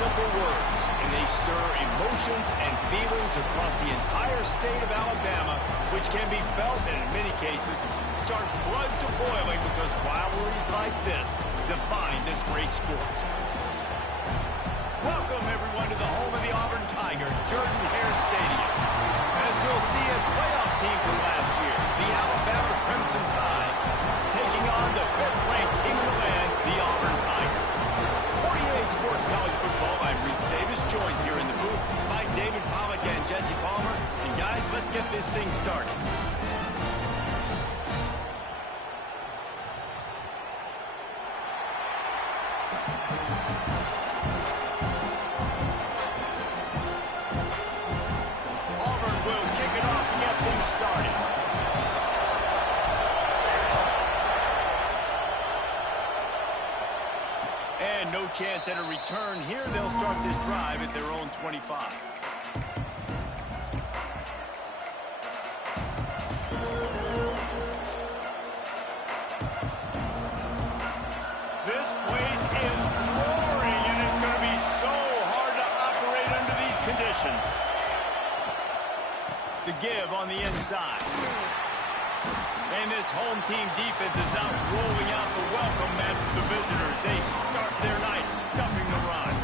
simple words, and they stir emotions and feelings across the entire state of Alabama, which can be felt and in many cases starts blood to boiling because rivalries like this define this great sport. Welcome, everyone, to the home of the Auburn Tigers, Jordan-Hare Stadium. As we'll see a playoff team from last year, the Alabama Crimson Tide, taking on the 5th-ranked team in the land, the Auburn Tigers. 48 Sports College Football, I'm Reese Davis, joined here in the booth by David Pollack and Jesse Palmer. And guys, let's get this thing started. And no chance at a return here. They'll start this drive at their own 25. This place is roaring, and it's going to be so hard to operate under these conditions. The give on the inside. And this home team defense is now rolling out the welcome mat to the visitors. They start their night stuffing the run.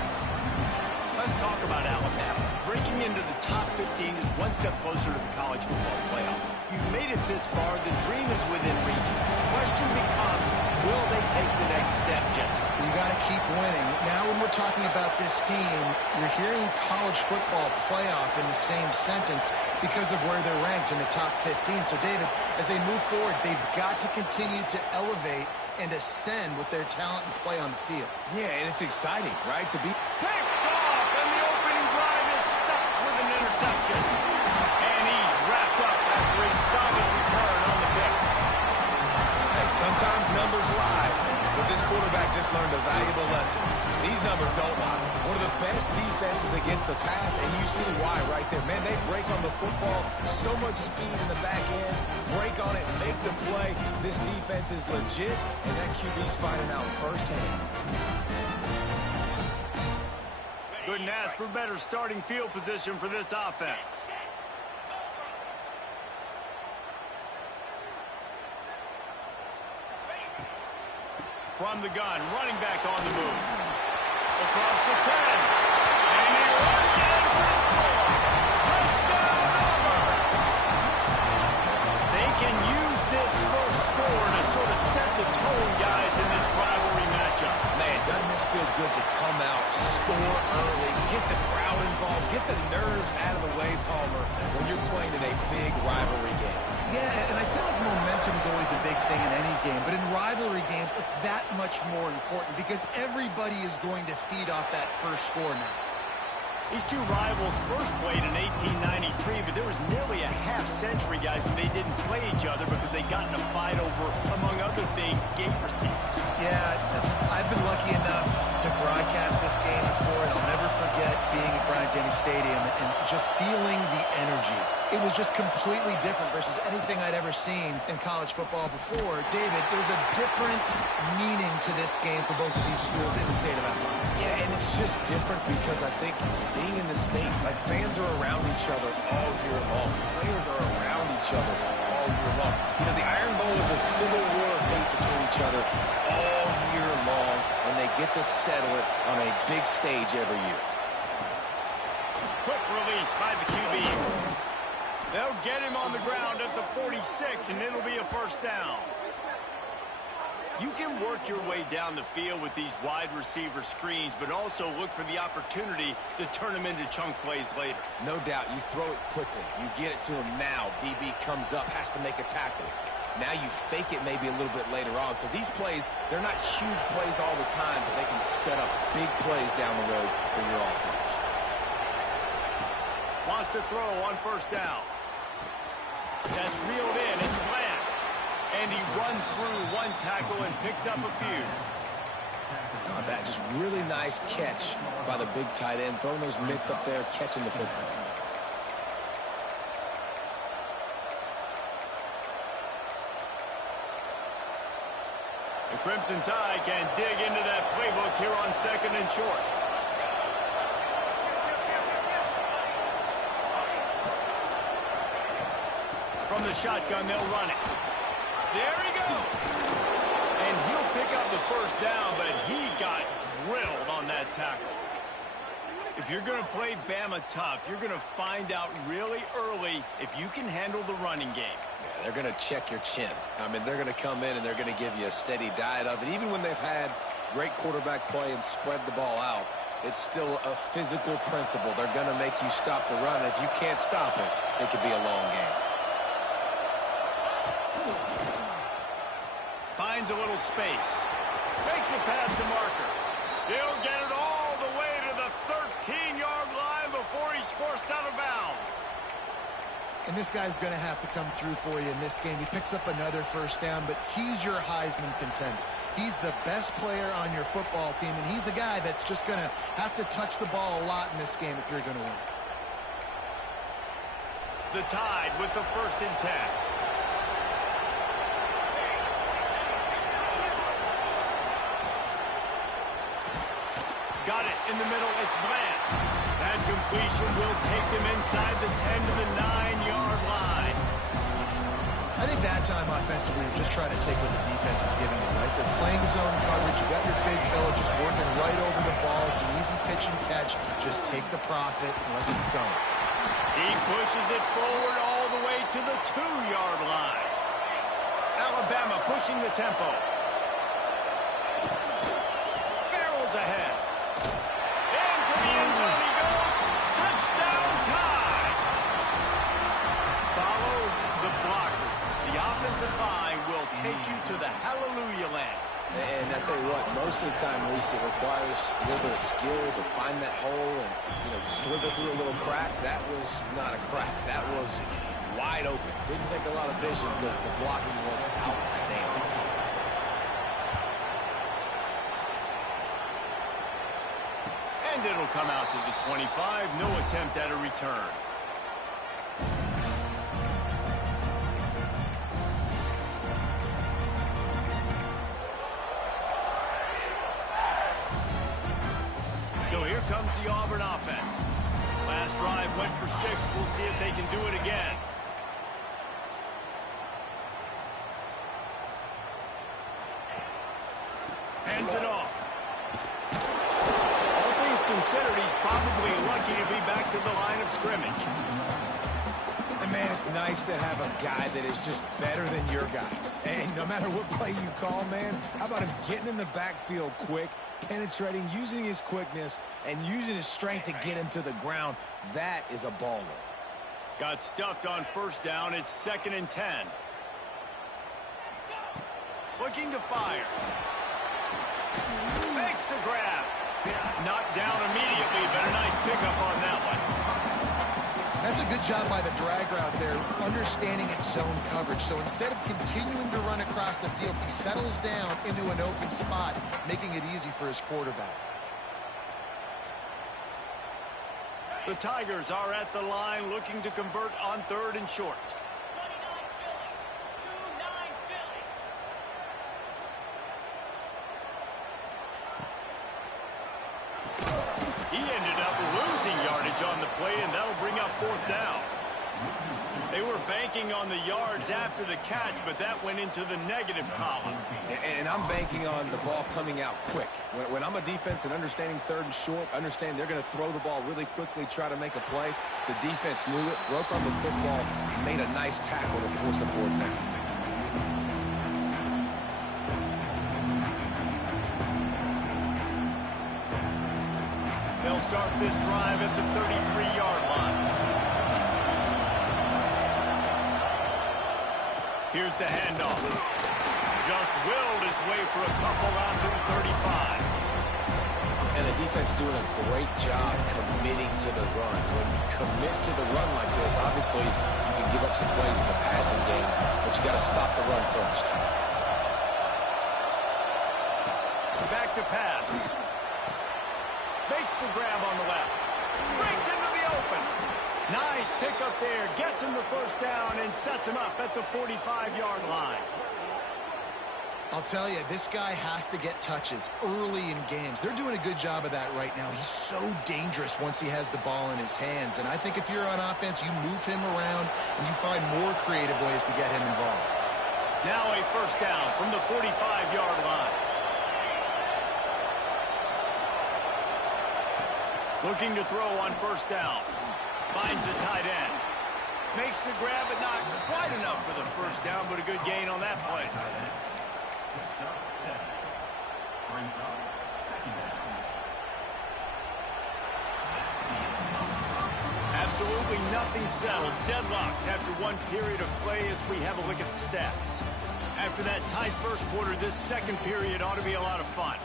Let's talk about Alabama. Breaking into the top 15 is one step closer to the college football playoff. You've made it this far. The dream is within reach. The question becomes, will they take the next step, Jesse? You got to keep winning. Now when we're talking about this team, you're hearing college football playoff in the same sentence because of where they're ranked in the top 15. So, David, as they move forward, they've got to continue to elevate and ascend with their talent and play on the field. Yeah, and it's exciting, right, to be picked off, and the opening drive is stuck with an interception. And he's wrapped up after a solid return on the pick. Hey, sometimes numbers lie, but this quarterback just learned a valuable lesson. These numbers don't lie. One of the best defenses against the pass, and you see why right there. Man, they break on the football, so much speed in the back end, break on it, make the play. This defense is legit, and that QB's finding out firsthand. Couldn't ask for better starting field position for this offense. From the gun, running back on the move. Across the 10. And he runs in for the score. Touchdown, Auburn! They can use this first score to sort of set the tone, guys, in this rivalry matchup. Man, doesn't this feel good to come out, score early, get the crowd involved, get the nerves out of the way, Palmer, when you're playing in a big rivalry game. Yeah, and I feel like momentum is always a big thing in any game, but in rivalry games, it's that much more important because everybody is going to feed off that first score now. These two rivals first played in 1893, but there was nearly a half-century, guys, when they didn't play each other because they got in a fight over, among other things, gate receipts. Yeah, listen, I've been lucky enough to broadcast this game before, and I'll never forget being at Bryant-Denny Stadium and just feeling the energy. It was just completely different versus anything I'd ever seen in college football before. David, there's a different meaning to this game for both of these schools in the state of Alabama. Yeah, and it's just different because I think being in the state, like fans are around each other all year long. Players are around each other all year long. You know, the Iron Bowl is a civil war of hate between each other all year long, and they get to settle it on a big stage every year. Quick release by the QB. They'll get him on the ground at the 46, and it'll be a first down. You can work your way down the field with these wide receiver screens, but also look for the opportunity to turn them into chunk plays later. No doubt, you throw it quickly. You get it to him now. DB comes up, has to make a tackle. Now you fake it maybe a little bit later on. So these plays, they're not huge plays all the time, but they can set up big plays down the road for your offense. Wants to throw on first down. That's reeled in. It's Bland. And he runs through one tackle and picks up a few. Oh, that just really nice catch by the big tight end. Throwing those mitts up there, catching the football. The Crimson Tide can dig into that playbook here on 2nd and short. From the shotgun, they'll run it. There he goes. And he'll pick up the first down, but he got drilled on that tackle. If you're going to play Bama tough, you're going to find out really early if you can handle the running game. Yeah, they're going to check your chin. I mean, they're going to come in and they're going to give you a steady diet of it. Even when they've had great quarterback play and spread the ball out, it's still a physical principle. They're going to make you stop the run. If you can't stop it, it could be a long game. Finds a little space. Makes a pass to Marker. He'll get it all the way to the 13-yard line before he's forced out of bounds. And this guy's going to have to come through for you in this game. He picks up another first down, but he's your Heisman contender. He's the best player on your football team, and he's a guy that's just going to have to touch the ball a lot in this game if you're going to win. The Tide with the 1st and 10. Got it in the middle. It's Bland. That completion will take them inside the 10 to the 9-yard line. I think that time offensively, you're just trying to take what the defense is giving you, right? They're playing zone coverage. You got your big fella just working right over the ball. It's an easy pitch and catch. Just take the profit and let's keep going. He pushes it forward all the way to the 2-yard line. Alabama pushing the tempo. Barrels ahead. Into the end zone he goes. Touchdown Tide. Follow the blockers. The offensive line will take you to the hallelujah land. And I tell you what, most of the time, Reese, it requires a little bit of skill to find that hole and, slither through a little crack. That was not a crack. That was wide open. Didn't take a lot of vision because the blocking was outstanding. And it'll come out to the 25. No attempt at a return. So here comes the Auburn offense. Last drive went for 6. We'll see if they can do it again. Hands it off. All things considered, he's probably lucky to be back to the line of scrimmage. And, man, it's nice to have a guy that is just better than your guys. And no matter what play you call, man, how about him getting in the backfield quick, penetrating, using his quickness, and using his strength to get him to the ground. That is a baller. Got stuffed on 1st down. It's 2nd and 10. Looking to fire. Makes the grab. Knocked down immediately, but a nice pickup on that one. That's a good job by the drag route there, understanding its zone coverage. So instead of continuing to run across the field, he settles down into an open spot, making it easy for his quarterback. The Tigers are at the line looking to convert on 3rd and short. He ended up losing yardage on the play, and that'll bring up 4th down. They were banking on the yards after the catch, but that went into the negative column. And I'm banking on the ball coming out quick. When I'm a defense and understanding 3rd and short, understand they're going to throw the ball really quickly, try to make a play. The defense knew it, broke on the football, made a nice tackle to force a 4th down. They'll start this drive at the 33-yard line. Here's the handoff. Just willed his way for a couple out to the 35. And the defense doing a great job committing to the run. When you commit to the run like this, obviously you can give up some plays in the passing game, but you got to stop the run first. Back to pass. Makes the grab on the left. Breaks into the open. Nice pickup there. Gets him the 1st down and sets him up at the 45-yard line. I'll tell you, this guy has to get touches early in games. They're doing a good job of that right now. He's so dangerous once he has the ball in his hands. And I think if you're on offense, you move him around and you find more creative ways to get him involved. Now a first down from the 45-yard line. Looking to throw on first down. Finds the tight end. Makes the grab, but not quite enough for the first down, but a good gain on that play. Absolutely nothing settled. Deadlocked after one period of play as we have a look at the stats. After that tight first quarter, this second period ought to be a lot of fun.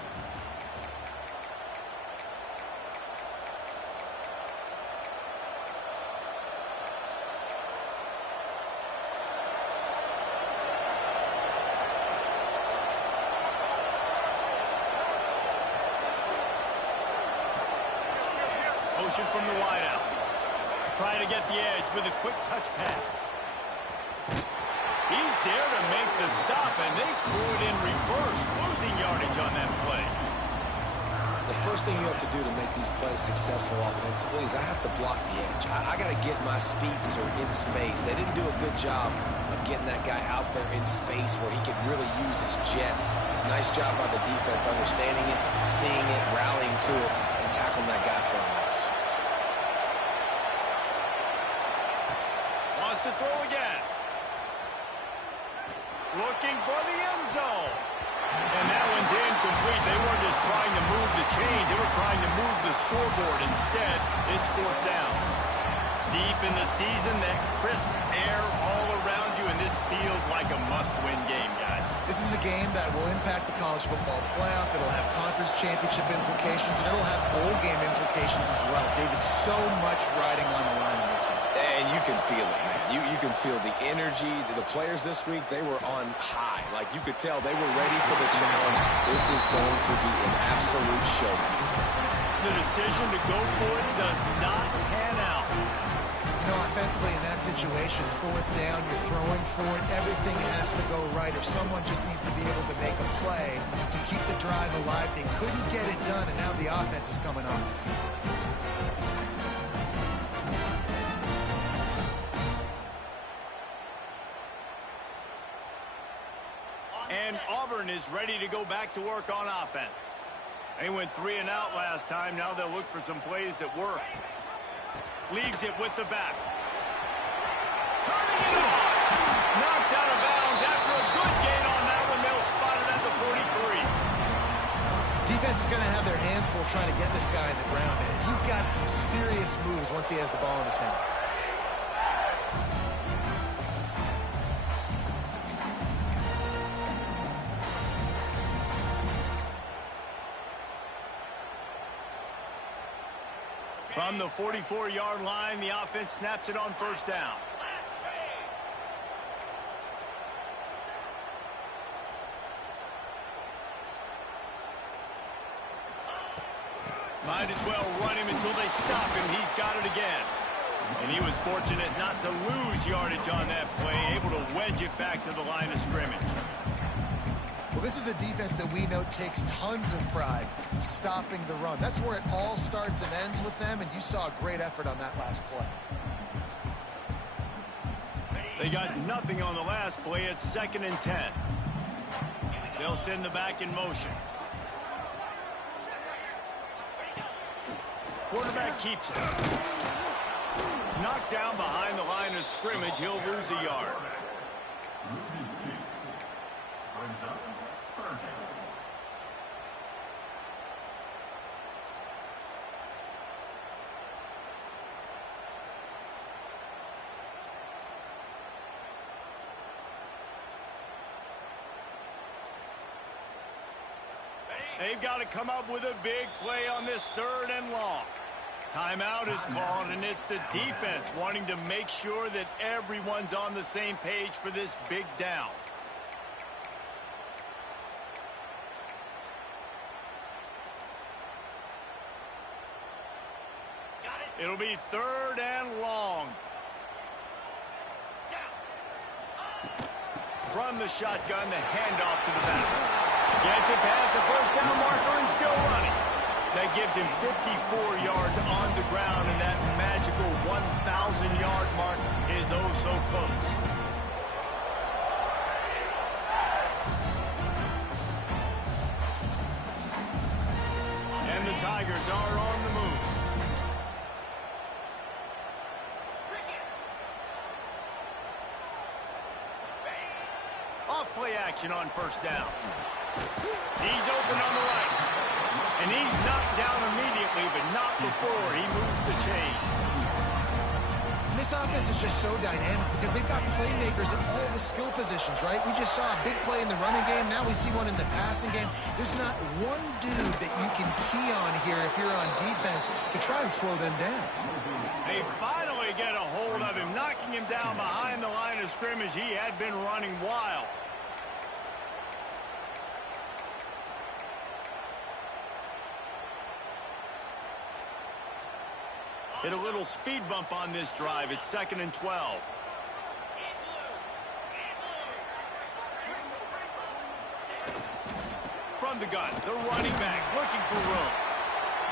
Motion from the wideout. Trying to get the edge with a quick touch pass. He's there to make the stop, and they threw it in reverse, losing yardage on that play. The first thing you have to do to make these plays successful offensively is I have to block the edge. I got to get my speedster in space. They didn't do a good job of getting that guy out there in space where he could really use his jets. Nice job by the defense understanding it, seeing it, rallying to it, and tackling that guy for a loss. To throw again. Looking for the end zone. And that one's incomplete. They weren't just trying to move the chains. They were trying to move the scoreboard. Instead, it's fourth down. Deep in the season, that crisp air all around you, and this feels like a must-win game, guys. This is a game that will impact the college football playoff. It'll have conference championship implications, and it'll have bowl game implications as well. David, so much riding on the line in this one. And you can feel it, man. You can feel the energy. The players this week, they were on high. Like, you could tell they were ready for the challenge. This is going to be an absolute showdown. The decision to go for it does not pan out. You know, offensively in that situation, fourth down, you're throwing for it, everything has to go right, or someone just needs to be able to make a play to keep the drive alive. They couldn't get it done, and now the offense is coming off the field. And Auburn is ready to go back to work on offense. They went 3 and out last time. Now they'll look for some plays that work. Leaves it with the back. Turning it on. Knocked out of bounds after a good gain on that one. They'll spot it at the 43. Defense is going to have their hands full trying to get this guy in the ground, man. He's got some serious moves once he has the ball in his hands. From the 44-yard line, the offense snaps it on first down. Might as well run him until they stop him. He's got it again. And he was fortunate not to lose yardage on that play, able to wedge it back to the line of scrimmage. Well, this is a defense that we know takes tons of pride stopping the run. That's where it all starts and ends with them, and you saw a great effort on that last play. They got nothing on the last play. It's 2nd and 10. They'll send the back in motion. Quarterback keeps it. Knocked down behind the line of scrimmage. He'll lose a yard. They've got to come up with a big play on this 3rd and long. Timeout is called, and it's the defense wanting to make sure that everyone's on the same page for this big down. It'll be 3rd and long. Front from the shotgun, the handoff to the back. Gets it past the first down marker and still running. That gives him 54 yards on the ground, and that magical 1,000-yard mark is oh so close. And the Tigers are on the move. Off play action on first down. He's open on the right. And he's knocked down immediately, but not before he moves the chains. This offense is just so dynamic because they've got playmakers at all the skill positions, right? We just saw a big play in the running game. Now we see one in the passing game. There's not one dude that you can key on here if you're on defense to try and slow them down. They finally get a hold of him, knocking him down behind the line of scrimmage. He had been running wild. Hit a little speed bump on this drive. It's 2nd and 12. From the gun, the running back looking for room.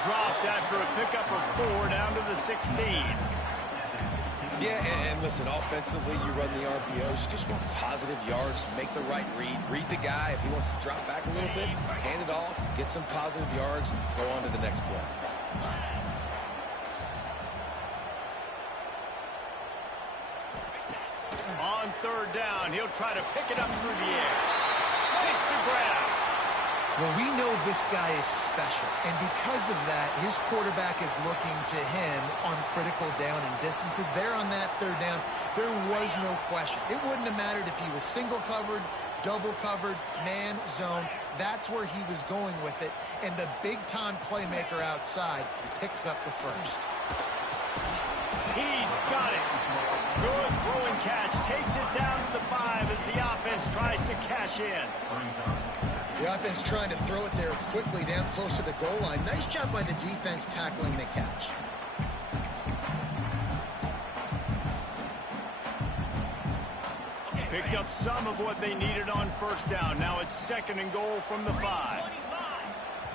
Dropped after a pickup of 4 down to the 16. Yeah, and listen, offensively, you run the RPOs. You just want positive yards, make the right read. Read the guy. If he wants to drop back a little bit, hand it off, get some positive yards, go on to the next play. On 3rd down, he'll try to pick it up through the air. Makes the grab. Well, we know this guy is special, and because of that, his quarterback is looking to him on critical down and distances. There on that 3rd down, there was no question. It wouldn't have mattered if he was single covered, double covered, man, zone. That's where he was going with it, and the big-time playmaker outside picks up the first. He's got it. Good throw and catch. Takes it down to the 5 as the offense tries to cash in. The offense trying to throw it there quickly down close to the goal line. Nice job by the defense tackling the catch. Picked up some of what they needed on first down. Now it's 2nd and goal from the 5.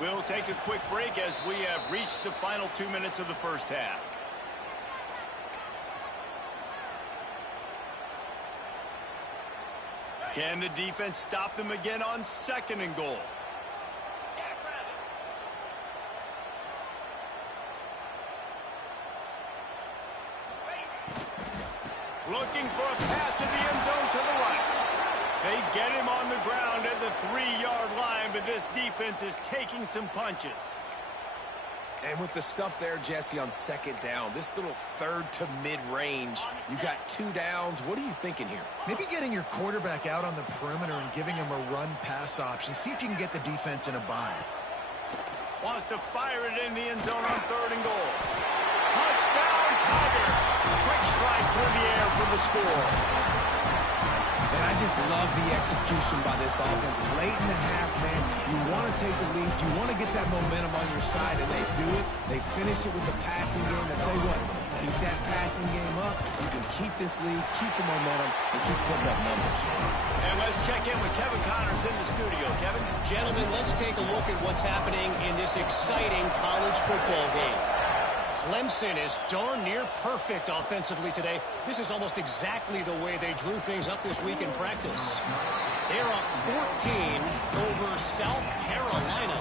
We'll take a quick break as we have reached the final 2 minutes of the first half. Can the defense stop them again on 2nd and goal? Looking for a path to the end zone to the right. They get him on the ground at the 3-yard line, but this defense is taking some punches. And with the stuff there, Jesse, on 2nd down, this little 3rd to mid-range, you got 2 downs. What are you thinking here? Maybe getting your quarterback out on the perimeter and giving him a run-pass option. See if you can get the defense in a bind. Wants to fire it in the end zone on 3rd and goal. Touchdown, Tiger! Quick strike through the air for the score. And I just love the execution by this offense. Late in the half, man, you want to take the lead. You want to get that momentum on your side, and they do it. They finish it with the passing game. I tell you what, keep that passing game up. You can keep this lead, keep the momentum, and keep putting up numbers. And let's check in with Kevin Connors in the studio. Kevin? Gentlemen, let's take a look at what's happening in this exciting college football game. Clemson is darn near perfect offensively today. This is almost exactly the way they drew things up this week in practice. They're up 14 over South Carolina.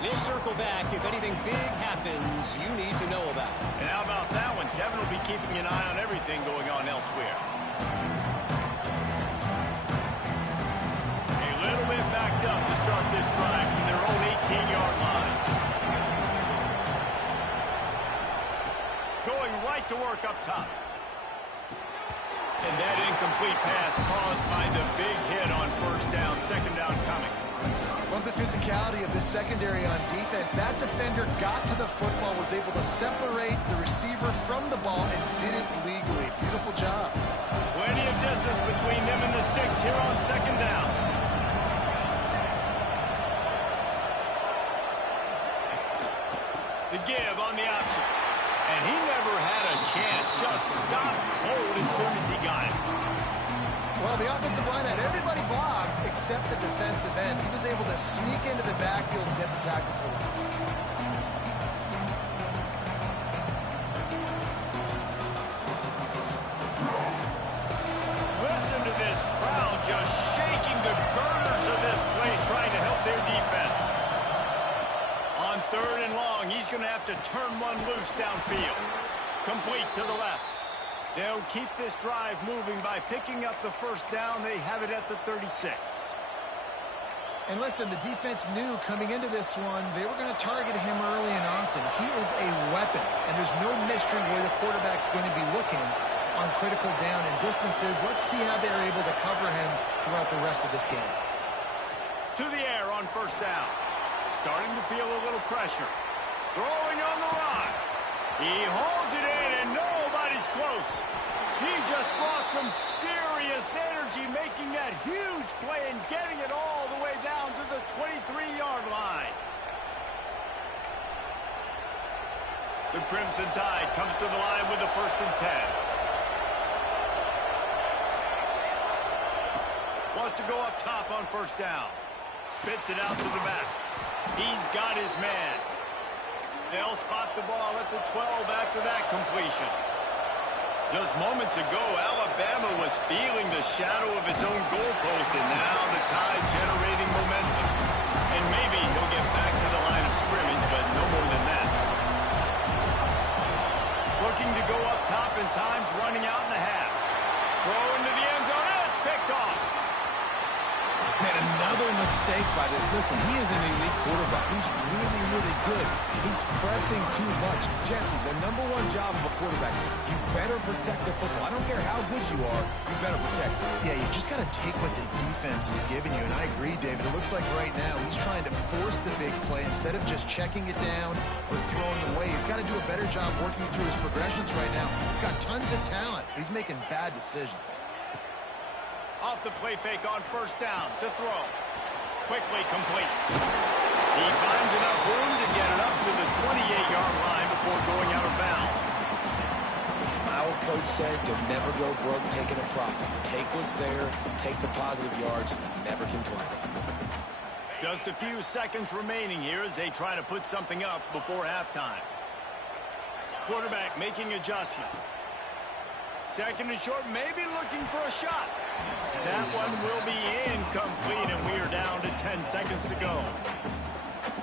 We'll circle back if anything big happens you need to know about. And how about that one? Kevin will be keeping an eye on everything going on elsewhere. A little bit backed up to start this drive from their own 18-yard line. Going right to work up top. And that incomplete pass caused by the big hit on first down, 2nd down coming. Love the physicality of this secondary on defense. That defender got to the football, was able to separate the receiver from the ball, and did it legally. Beautiful job. Plenty of distance between them and the sticks here on 2nd down. The give on the option. And he never had a chance. Just stopped cold as soon as he got it. Well, the offensive line had everybody blocked except the defensive end. He was able to sneak into the backfield and get the tackle for loss. Listen to this crowd just shaking the girders of this place, trying to help their defense. On 3rd and long, he's going to have to turn one loose downfield. Complete to the left. They'll keep this drive moving by picking up the first down. They have it at the 36. And listen, the defense knew coming into this one, they were going to target him early and often. He is a weapon, and there's no mystery where the quarterback's going to be looking on critical down and distances. Let's see how they're able to cover him throughout the rest of this game. To the air on first down. Starting to feel a little pressure. Throwing on the run. He holds it in, and nobody's close. He just brought some serious energy, making that huge play and getting it all the way down to the 23-yard line. The Crimson Tide comes to the line with the 1st and 10. Wants to go up top on first down. Spits it out to the back. He's got his man. They'll spot the ball at the 12 after that completion. Just moments ago, Alabama was feeling the shadow of its own goalpost, and now the Tide generating momentum. And maybe he'll get back to the line of scrimmage, but no more than that. Looking to go up top, and time's running out in the half. Throw into the end zone, and it's picked off. Man, another mistake by this. Listen, he is an elite quarterback. He's really, really good. He's pressing too much. Jesse, the #1 job of a quarterback, you better protect the football. I don't care how good you are, you better protect it. Yeah, you just got to take what the defense is giving you, and I agree, David. It looks like right now he's trying to force the big play instead of just checking it down or throwing it away. He's got to do a better job working through his progressions right now. He's got tons of talent, but he's making bad decisions. Off the play fake on first down to throw. Quickly complete. He finds enough room to get it up to the 28-yard line before going out of bounds. My old coach said you'll never go broke taking a profit. Take what's there, take the positive yards, and never complain. Just a few seconds remaining here as they try to put something up before halftime. Quarterback making adjustments. 2nd and short, maybe looking for a shot. That one will be incomplete, and we are down to 10 seconds to go.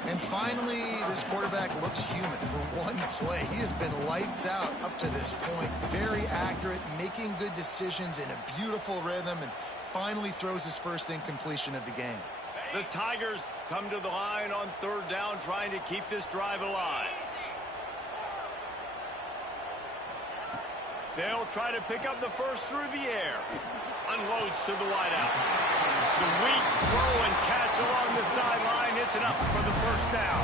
And finally, this quarterback looks human for one play. He has been lights out up to this point. Very accurate, making good decisions in a beautiful rhythm, and finally throws his first incompletion of the game. The Tigers come to the line on 3rd down, trying to keep this drive alive. They'll try to pick up the first through the air. Unloads to the wideout. Sweet throw and catch along the sideline. It's enough for the first down.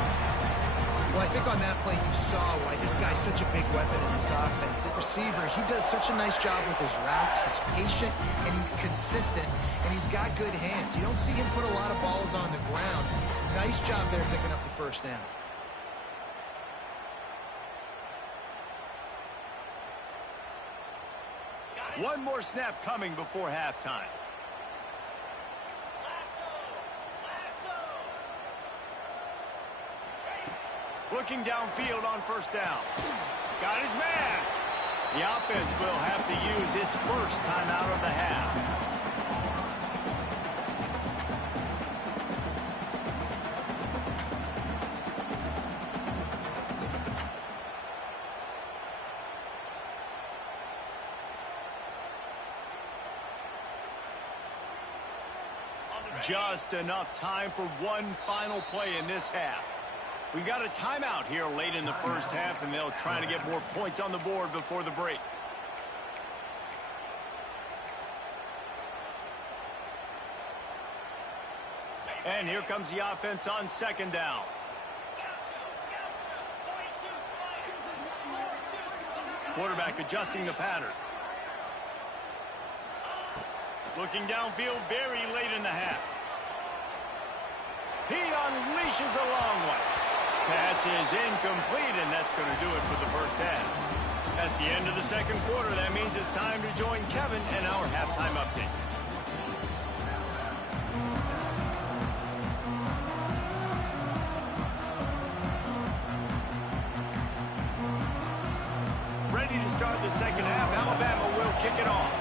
Well, I think on that play you saw why this guy's such a big weapon in this offense. At receiver, he does such a nice job with his routes. He's patient, and he's consistent, and he's got good hands. You don't see him put a lot of balls on the ground. Nice job there picking up the first down. One more snap coming before halftime. Looking downfield on first down. Got his man. The offense will have to use its first timeout of the half. Just enough time for one final play in this half. We got a timeout here late in the first half, and they'll try to get more points on the board before the break. And here comes the offense on 2nd down. Quarterback adjusting the pattern. Looking downfield very late in the half. He unleashes a long one. Pass is incomplete, and that's going to do it for the first half. That's the end of the second quarter. That means it's time to join Kevin and our halftime update. Ready to start the second half. Alabama will kick it off.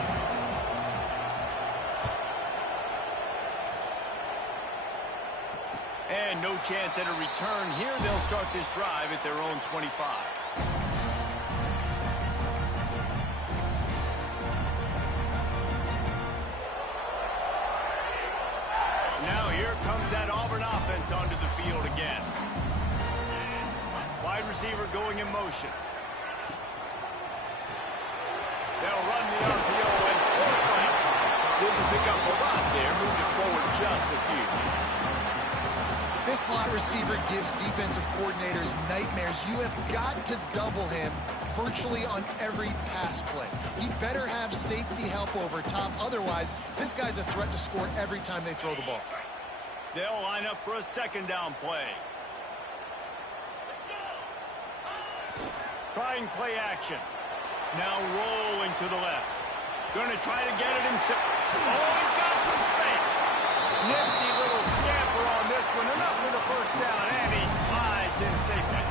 And no chance at a return here. They'll start this drive at their own 25. Now here comes that Auburn offense onto the field again. Wide receiver going in motion. They'll run the RPO and quarterback. Didn't pick up a lot there. Moved it forward just a few. This slot receiver gives defensive coordinators nightmares. You have got to double him virtually on every pass play. He better have safety help over top. Otherwise, this guy's a threat to score every time they throw the ball. They'll line up for a second down play. Trying play action. Now rolling to the left. Going to try to get it himself. Oh, he's got some space. Nifty little scamper on this one. Enough for the first down, and he slides in safely.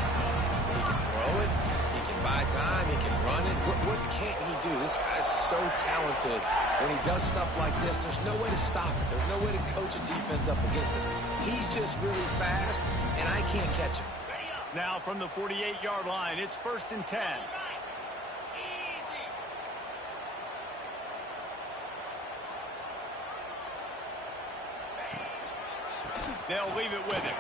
He can throw it. He can buy time. He can run it. What can't he do? This guy's so talented. When he does stuff like this, there's no way to stop it. There's no way to coach a defense up against this. He's just really fast, and I can't catch him. Now from the 48-yard line, it's 1st and 10. They'll leave it with him.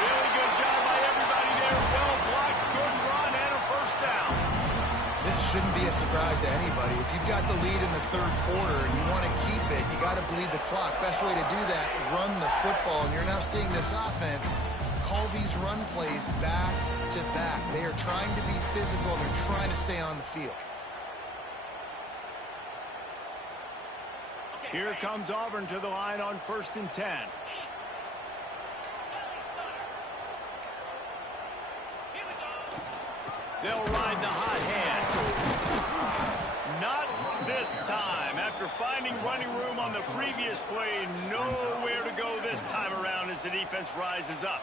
Really good job by everybody there. Well blocked, good run, and a first down. This shouldn't be a surprise to anybody. If you've got the lead in the third quarter and you want to keep it, you got to bleed the clock. Best way to do that, run the football. And you're now seeing this offense call these run plays back to back. They are trying to be physical. They're trying to stay on the field. Here comes Auburn to the line on 1st and 10. They'll ride the hot hand. Not this time. After finding running room on the previous play, nowhere to go this time around as the defense rises up.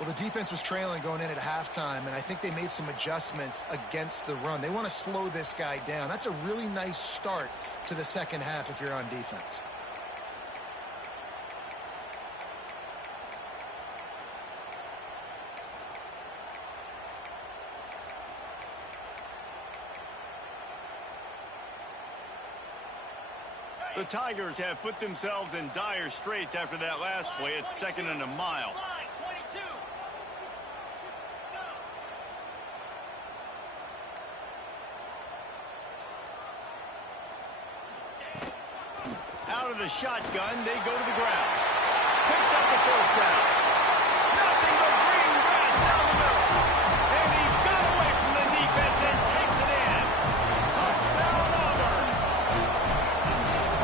Well, the defense was trailing going in at halftime, and I think they made some adjustments against the run. They want to slow this guy down. That's a really nice start to the second half if you're on defense. The Tigers have put themselves in dire straits after that last play. It's 2nd and a mile. Out of the shotgun, they go to the ground. Picks up the first down. Nothing but green grass down the middle. And he got away from the defense and takes it in. Touchdown, Auburn.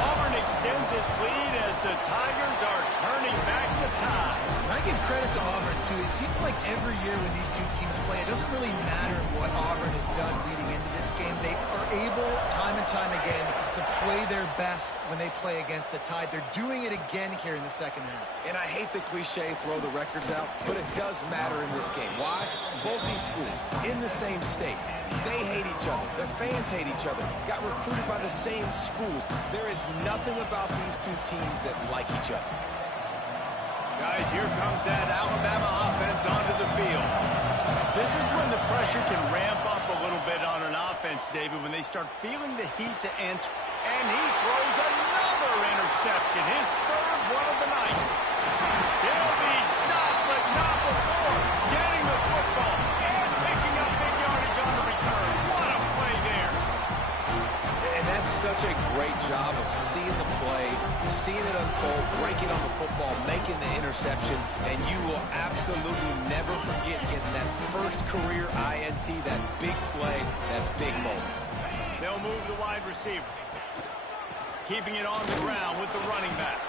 Auburn extends its lead as the Tigers are turning back the tide. And I give credit to Auburn, too. It seems like every year when these two teams play, it doesn't really matter what Auburn has done leading into this game. They are able, time and time again, to play their best when they play against the Tide. They're doing it again here in the second half. And I hate the cliche, throw the records out, but it does matter in this game. Why? Both these schools, in the same state, they hate each other. Their fans hate each other. Got recruited by the same schools. There is nothing about these two teams that like each other. Guys, here comes that Alabama offense onto the field. This is when the pressure can ramp up a little bit on an offense, David, when they start feeling the heat to answer. And he throws another interception, his third one of the night. He'll be stopped, but not before getting the football and picking up big yardage on the return. What a play there. And that's such a great job of seeing the play, seeing it unfold, breaking on the football, making the interception, and you will absolutely never forget getting that first career INT, that big play, that big moment. They'll move the wide receiver. Keeping it on the ground with the running back.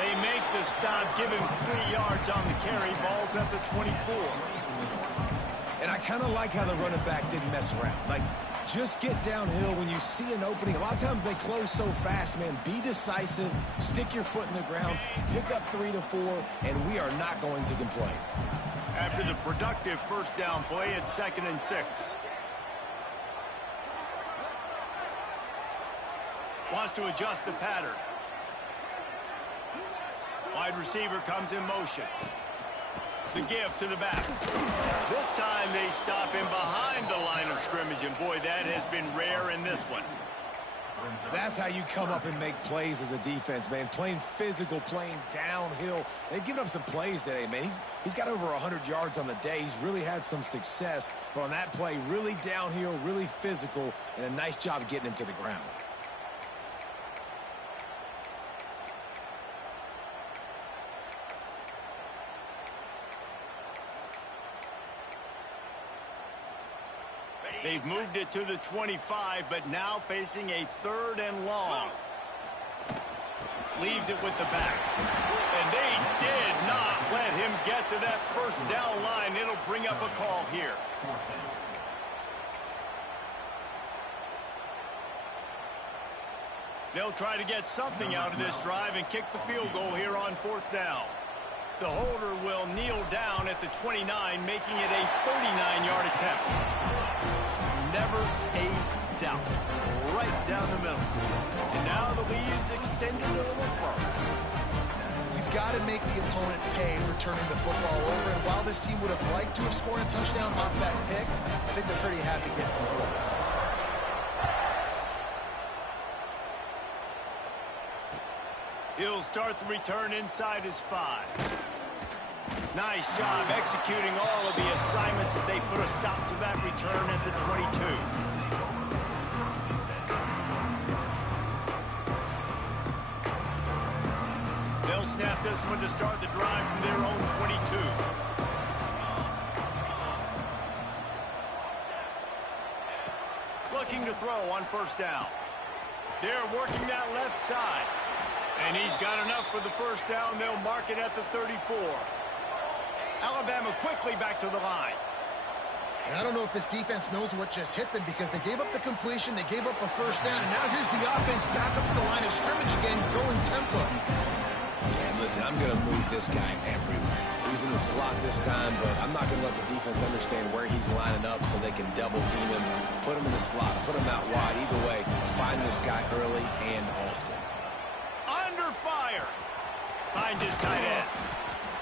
They make the stop, give him 3 yards on the carry. Ball's at the 24. And I kind of like how the running back didn't mess around. Like, just get downhill when you see an opening. A lot of times they close so fast, man. Be decisive, stick your foot in the ground, pick up 3 to 4, and we are not going to complain. After the productive first down play, it's 2nd and 6. Wants to adjust the pattern. Wide receiver comes in motion. The give to the back. This time they stop him behind the line of scrimmage, and boy, that has been rare in this one. That's how you come up and make plays as a defense, man. Playing physical, playing downhill. They've given up some plays today, man. He's got over 100 yards on the day. He's really had some success. But on that play, really downhill, really physical, and a nice job getting him to the ground. They've moved it to the 25, but now facing a 3rd and long. Leaves it with the back. And they did not let him get to that first down line. It'll bring up a call here. They'll try to get something out of this drive and kick the field goal here on 4th down. The holder will kneel down at the 29, making it a 39-yard attempt. Never a doubt. Right down the middle. And now the lead is extended a little further. You've got to make the opponent pay for turning the football over. And while this team would have liked to have scored a touchdown off that pick, I think they're pretty happy getting the field. He'll start the return inside his 5. Nice job executing all of the assignments as they put a stop to that return at the 22. They'll snap this one to start the drive from their own 22. Looking to throw on 1st down. They're working that left side. And he's got enough for the first down. They'll mark it at the 34. Alabama quickly back to the line. And I don't know if this defense knows what just hit them because they gave up the completion, they gave up a first down, and now here's the offense back up at the line of scrimmage again, going tempo. Yeah, listen, I'm going to move this guy everywhere. He's in the slot this time, but I'm not going to let the defense understand where he's lining up so they can double team him, put him in the slot, put him out wide. Either way, find this guy early and often. Under fire. Find his tight end.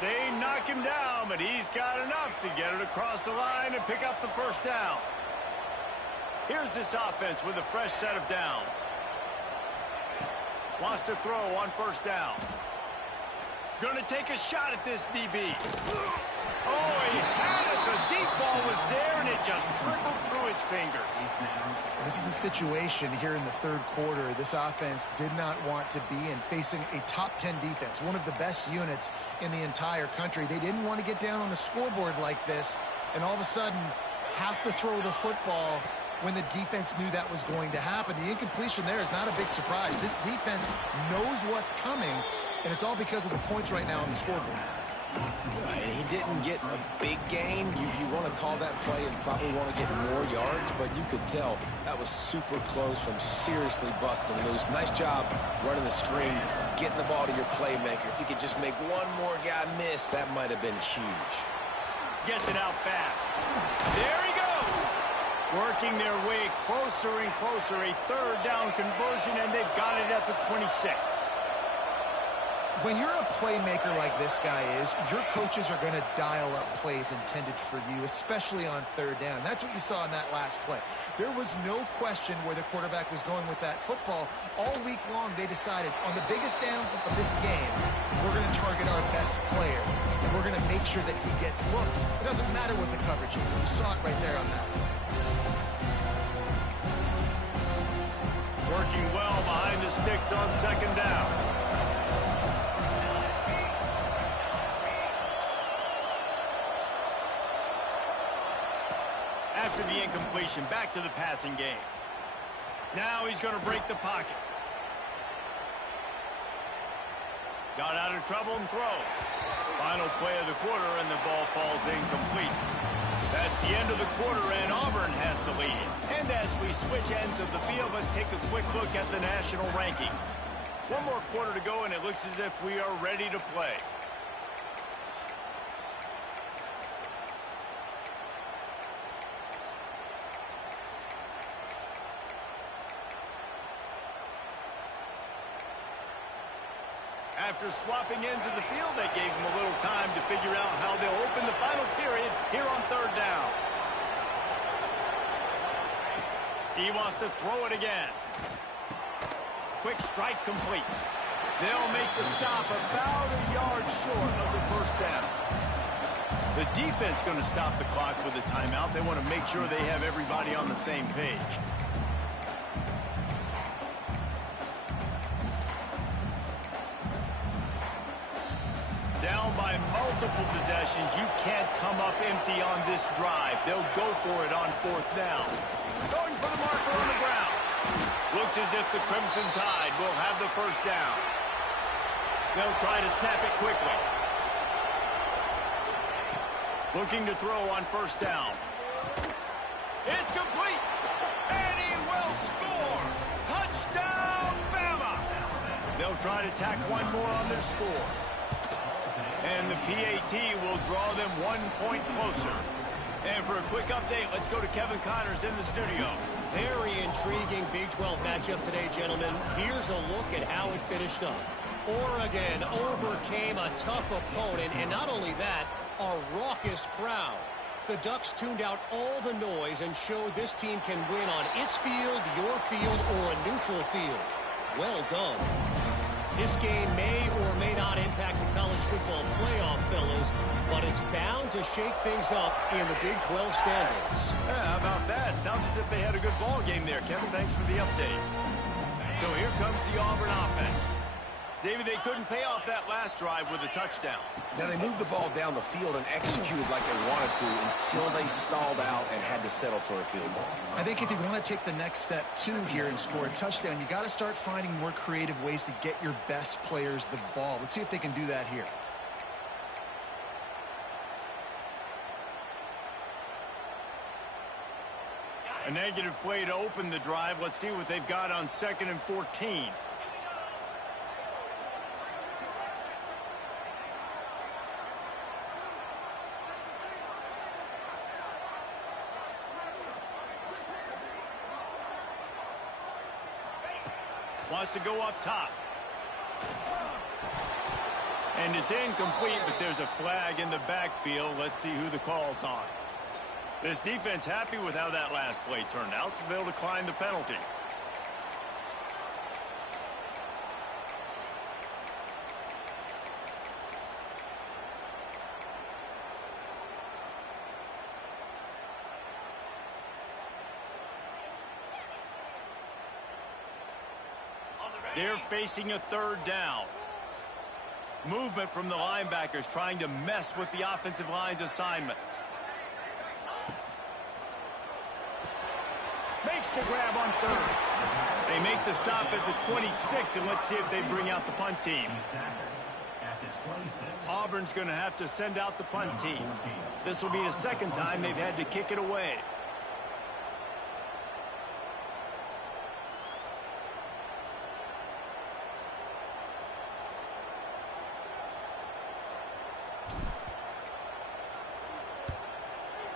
They knock him down, but he's got enough to get it across the line and pick up the first down. Here's this offense with a fresh set of downs. Wants to throw on 1st down. Going to take a shot at this DB. Oh, he had it. The deep ball was there, and it just trickled through his fingers. This is a situation here in the 3rd quarter this offense did not want to be in, facing a top 10 defense, one of the best units in the entire country. They didn't want to get down on the scoreboard like this, and all of a sudden have to throw the football when the defense knew that was going to happen. The incompletion there is not a big surprise. This defense knows what's coming, and it's all because of the points right now on the scoreboard. And he didn't get a big gain. You want to call that play and probably want to get more yards, but you could tell that was super close from seriously busting loose. Nice job running the screen, getting the ball to your playmaker. If you could just make one more guy miss, that might have been huge. Gets it out fast. There he goes. Working their way closer and closer. A 3rd down conversion, and they've got it at the 26. When you're a playmaker like this guy is, your coaches are going to dial up plays intended for you, especially on 3rd down. That's what you saw in that last play. There was no question where the quarterback was going with that football. All week long, they decided on the biggest downs of this game, we're going to target our best player, and we're going to make sure that he gets looks. It doesn't matter what the coverage is, and you saw it right there on that. Working well behind the sticks on 2nd down. After the incompletion, back to the passing game. Now he's going to break the pocket. Got out of trouble and throws. Final play of the quarter, and the ball falls incomplete. That's the end of the quarter, and Auburn has the lead. And as we switch ends of the field, let's take a quick look at the national rankings. One more quarter to go, and it looks as if we are ready to play. After swapping ends of the field, they gave them a little time to figure out how they'll open the final period here on third down. He wants to throw it again. Quick strike complete. They'll make the stop about a yard short of the first down. The defense going to stop the clock with a timeout. They want to make sure they have everybody on the same page. Down by multiple possessions, you can't come up empty on this drive. They'll go for it on fourth down. Going for the marker on the ground. Looks as if the Crimson Tide will have the first down. They'll try to snap it quickly. Looking to throw on first down. It's complete. And he will score. Touchdown, Bama. They'll try to tack one more on their score. And the PAT will draw them 1 point closer. And for a quick update, let's go to Kevin Connors in the studio. Very intriguing Big 12 matchup today, gentlemen. Here's a look at how it finished up. Oregon overcame a tough opponent, and not only that, a raucous crowd. The Ducks tuned out all the noise and showed this team can win on its field, your field, or a neutral field. Well done. This game may or may not impact the college football playoff, fellas, but it's bound to shake things up in the Big 12 standings. Yeah, how about that? Sounds as if they had a good ball game there, Kevin. Thanks for the update. So here comes the Auburn offense. David, they couldn't pay off that last drive with a touchdown. Now, they moved the ball down the field and executed like they wanted to until they stalled out and had to settle for a field goal. I think if you want to take the next step, too, here and score a touchdown, you got to start finding more creative ways to get your best players the ball. Let's see if they can do that here. A negative play to open the drive. Let's see what they've got on 2nd and 14. Wants to go up top. And it's incomplete, but there's a flag in the backfield. Let's see who the call's on. This defense happy with how that last play turned out, so they'll decline the penalty. They're facing a third down. Movement from the linebackers trying to mess with the offensive line's assignments. Makes the grab on third. They make the stop at the 26, and let's see if they bring out the punt team. Auburn's going to have to send out the punt team. This will be the second time they've had to kick it away.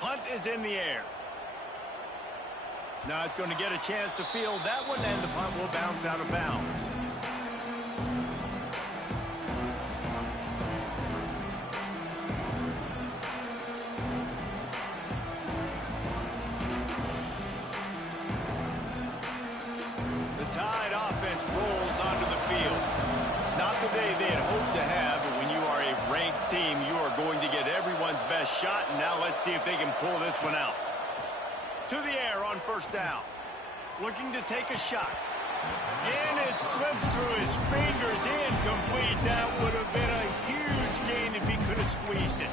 Punt is in the air. Not going to get a chance to field that one, and the punt will bounce out of bounds. The Tide offense rolls onto the field. Not the day they had hoped to have, but when you are a ranked team, you are going to get everyone's best shot, and now let's see if they can pull this one out. To the air on first down. Looking to take a shot. And it slips through his fingers, incomplete. That would have been a huge gain if he could have squeezed it.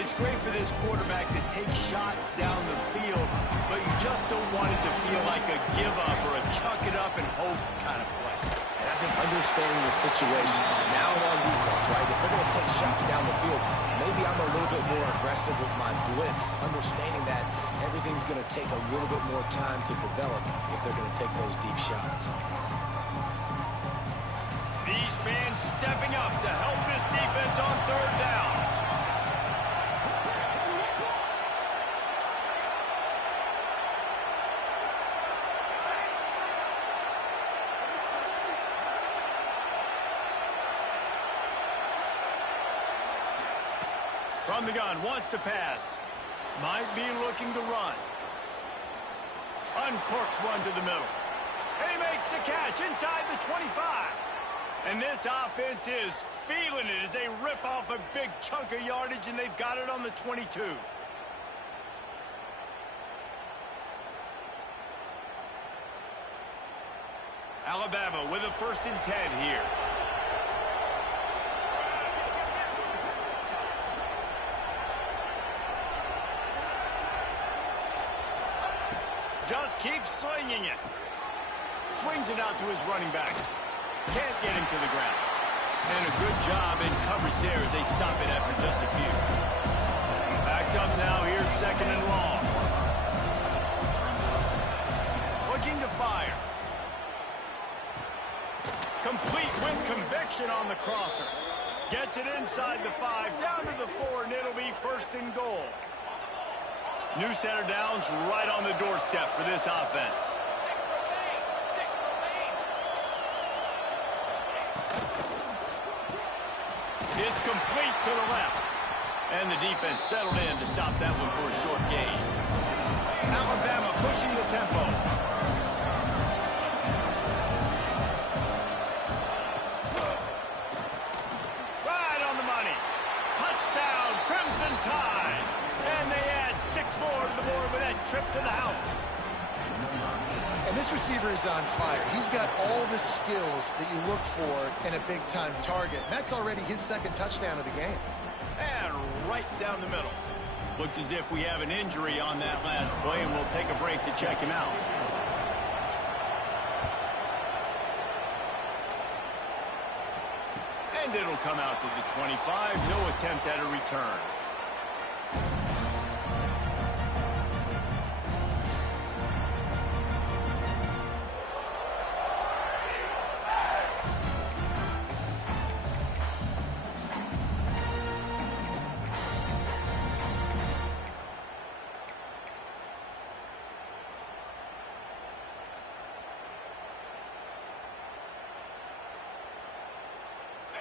It's great for this quarterback to take shots down the field, but you just don't want it to feel like a give up or a chuck it up and hope kind of play. And I think under understanding the situation. Now I'm on defense, right? If they're going to take shots down the field, maybe I'm a little bit more aggressive with my blitz, understanding that everything's going to take a little bit more time to develop if they're going to take those deep shots. These fans stepping up to help this defense on third down. From the gun, wants to pass. Might be looking to run. Uncorks one to the middle. And he makes the catch inside the 25. And this offense is feeling it as they rip off a big chunk of yardage, and they've got it on the 22. Alabama with a 1st and 10 here. Just keeps swinging it. Swings it out to his running back. Can't get him to the ground. And a good job in coverage there as they stop it after just a few. Backed up now. Here's 2nd and long. Looking to fire. Complete with conviction on the crosser. Gets it inside the 5, down to the 4, and it'll be 1st and goal. New center downs right on the doorstep for this offense. It's complete to the left. And the defense settled in to stop that one for a short gain. Alabama pushing the tempo. Right on the money. Touchdown, Crimson Tide. And they add 6 more to the board with that trip to the house. And this receiver is on fire. He's got all the skills that you look for in a big-time target. And that's already his 2nd touchdown of the game. And right down the middle. Looks as if we have an injury on that last play, and we'll take a break to check him out. And it'll come out to the 25. No attempt at a return.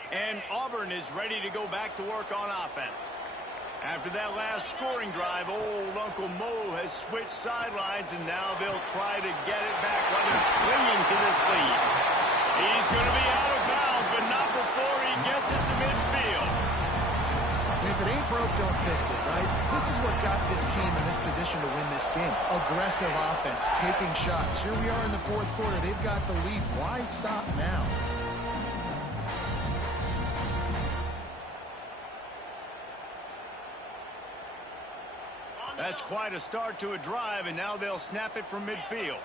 And Auburn is ready to go back to work on offense. After that last scoring drive, old Uncle Mo has switched sidelines, and now they'll try to get it back while they're clinging to this lead. He's going to be out of bounds, but not before he gets it to midfield. And if it ain't broke, don't fix it, right? This is what got this team in this position to win this game. Aggressive offense, taking shots. Here we are in the 4th quarter. They've got the lead. Why stop now? That's quite a start to a drive, and now they'll snap it from midfield.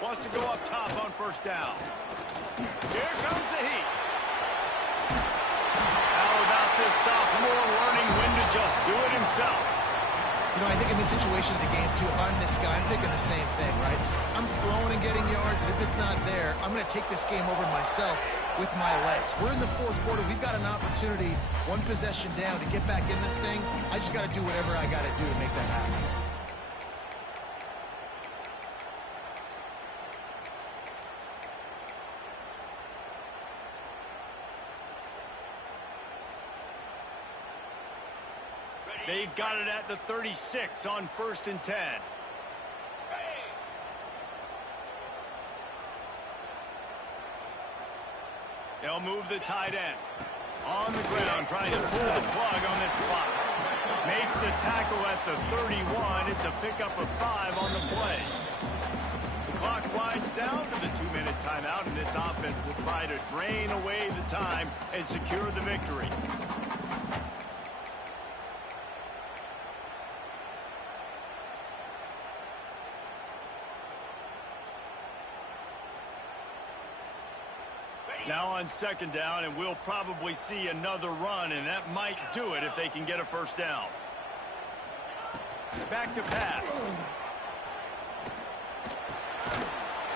Wants to go up top on 1st down. Here comes the heat. How about this sophomore learning when to just do it himself? You know, I think in this situation of the game, too, if I'm this guy, I'm thinking the same thing, right? I'm throwing and getting yards, and if it's not there, I'm going to take this game over myself with my legs. We're in the 4th quarter. We've got an opportunity, 1 possession down, to get back in this thing. I just got to do whatever I got to do to make that happen. They've got it at the 36 on 1st and 10. They'll move the tight end. On the ground, trying to pull the plug on this clock. Makes the tackle at the 31. It's a pickup of 5 on the play. The clock winds down to the 2-minute timeout, and this offense will try to drain away the time and secure the victory. Now on second down, and we'll probably see another run, and that might do it if they can get a first down. Back to pass.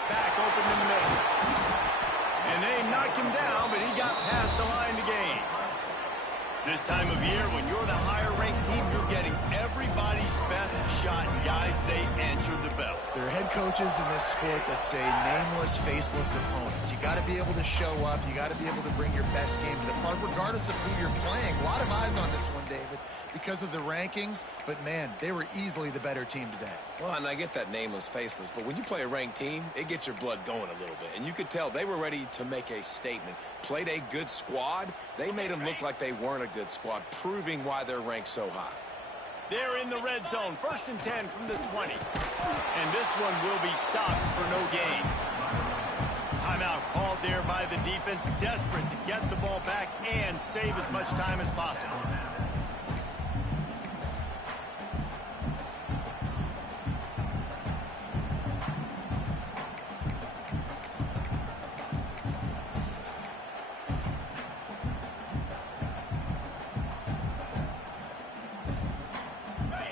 Back open in the middle. And they knocked him down, but he got past the line to gain. This time of year, when you're the higher-ranked team, you're getting everybody's best shot. Guys, they answer the bell. There are head coaches in this sport that say nameless, faceless opponents. You got to be able to show up. You got to be able to bring your best game to the park, regardless of who you're playing. A lot of eyes on this one, David, because of the rankings. But, man, they were easily the better team today. Well, and I get that nameless, faceless, but when you play a ranked team, it gets your blood going a little bit. And you could tell they were ready to make a statement. Played a good squad. They made them look like they weren't a good squad, proving why they're ranked so high. They're in the red zone, 1st and 10 from the 20. And this one will be stopped for no gain. Timeout called there by the defense, desperate to get the ball back and save as much time as possible.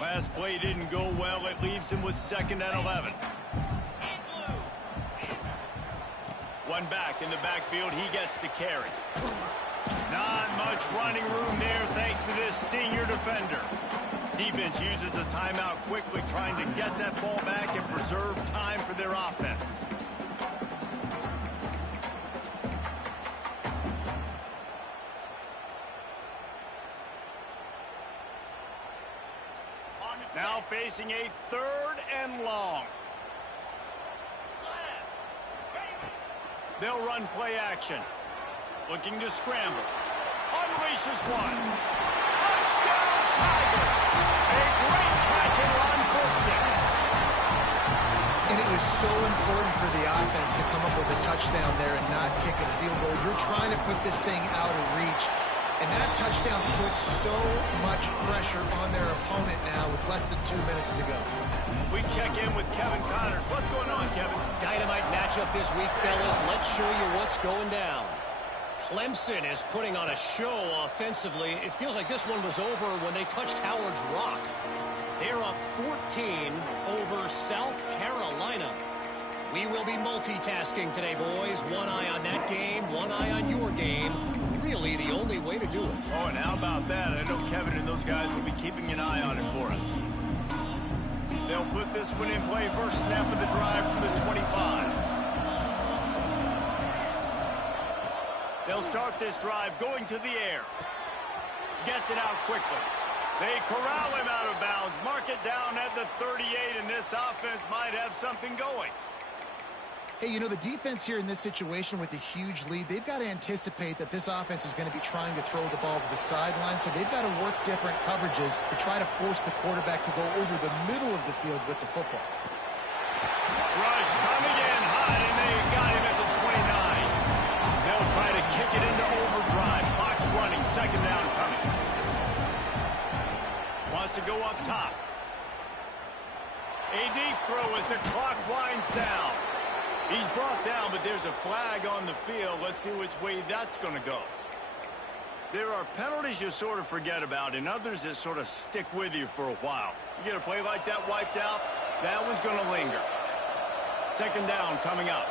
Last play didn't go well. It leaves him with 2nd and 11. One back in the backfield. He gets the carry. Not much running room there thanks to this senior defender. Defense uses a timeout quickly, trying to get that ball back and preserve time for their offense. Now facing a 3rd and long. They'll run play action. Looking to scramble. Unleashes one. Touchdown, Tiger! A great catch and run for 6. And it was so important for the offense to come up with a touchdown there and not kick a field goal. You're trying to put this thing out of reach. And that touchdown puts so much pressure on their opponent now with less than 2 minutes to go. We check in with Kevin Connors. What's going on, Kevin? Dynamite matchup this week, fellas. Let's show you what's going down. Clemson is putting on a show offensively. It feels like this one was over when they touched Howard's Rock. They're up 14 over South Carolina. We will be multitasking today, boys. One eye on that game, one eye on your game. Really the only way to do it. Oh, and how about that? I know Kevin and those guys will be keeping an eye on it for us. They'll put this one in play. First snap of the drive from the 25. They'll start this drive going to the air. Gets it out quickly. They corral him out of bounds. Mark it down at the 38, and this offense might have something going. Hey, you know, the defense here in this situation with a huge lead, they've got to anticipate that this offense is going to be trying to throw the ball to the sideline, so they've got to work different coverages to try to force the quarterback to go over the middle of the field with the football. Rush coming in high, and they got him at the 29. They'll try to kick it into overdrive. Clock's running, 2nd down coming. Wants to go up top. A deep throw as the clock winds down. He's brought down, but there's a flag on the field. Let's see which way that's going to go. There are penalties you sort of forget about, and others that sort of stick with you for a while. You get a play like that wiped out, that one's going to linger. 2nd down coming up.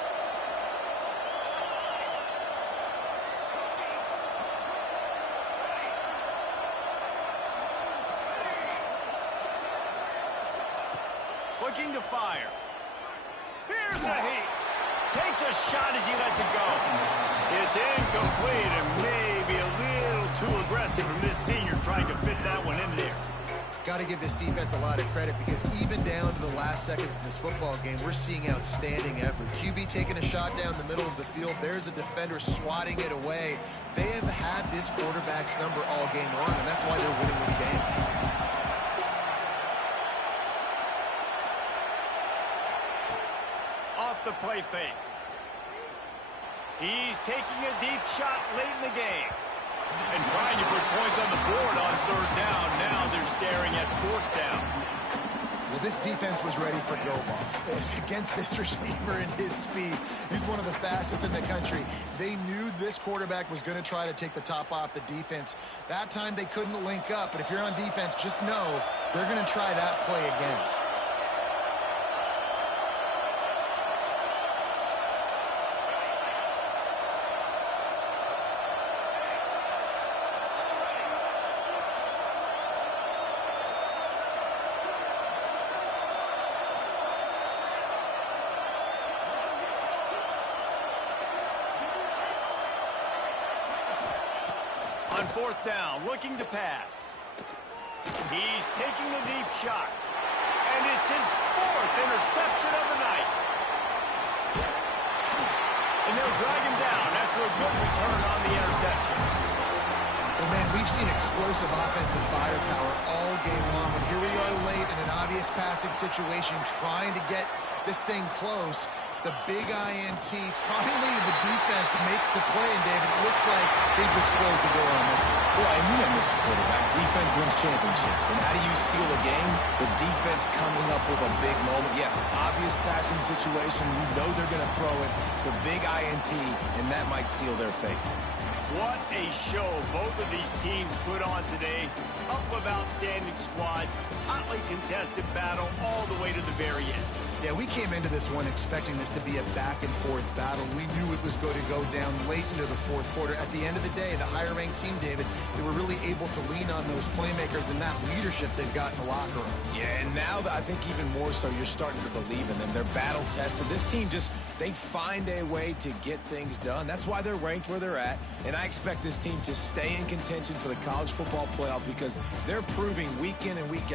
Looking to fire. Here's the heat. Takes a shot as he lets it go. It's incomplete and maybe a little too aggressive from this senior trying to fit that one in there. Got to give this defense a lot of credit because even down to the last seconds in this football game, we're seeing outstanding effort. QB taking a shot down the middle of the field. There's a defender swatting it away. They have had this quarterback's number all game long, and that's why they're winning this game. Off the play fake. He's taking a deep shot late in the game. And trying to put points on the board on 3rd down. Now they're staring at 4th down. Well, this defense was ready for go balls. Against this receiver and his speed, he's one of the fastest in the country. They knew this quarterback was going to try to take the top off the defense. That time they couldn't link up, but if you're on defense, just know they're going to try that play again. On fourth down, looking to pass. He's taking a deep shot. And it's his fourth interception of the night. And they'll drag him down after a good return on the interception. Well, man, we've seen explosive offensive firepower all game long. And here we are late in an obvious passing situation, trying to get this thing close. The big INT. Finally, the defense makes a play, and David, it looks like they just closed the door on this one. Well, and you know, Mr. Quarterback, defense wins championships. And how do you seal a game? The defense coming up with a big moment. Yes, obvious passing situation. You know they're going to throw it. The big INT, and that might seal their fate. What a show both of these teams put on today. Up with outstanding squads. Hotly contested battle all the way to the very end. Yeah, we came into this one expecting this to be a back-and-forth battle. We knew it was going to go down late into the fourth quarter. At the end of the day, the higher-ranked team, David, they were really able to lean on those playmakers and that leadership they've got in the locker room. Yeah, and now I think even more so, you're starting to believe in them. They're battle-tested. This team they find a way to get things done. That's why they're ranked where they're at. And I expect this team to stay in contention for the college football playoff because they're proving week in and week out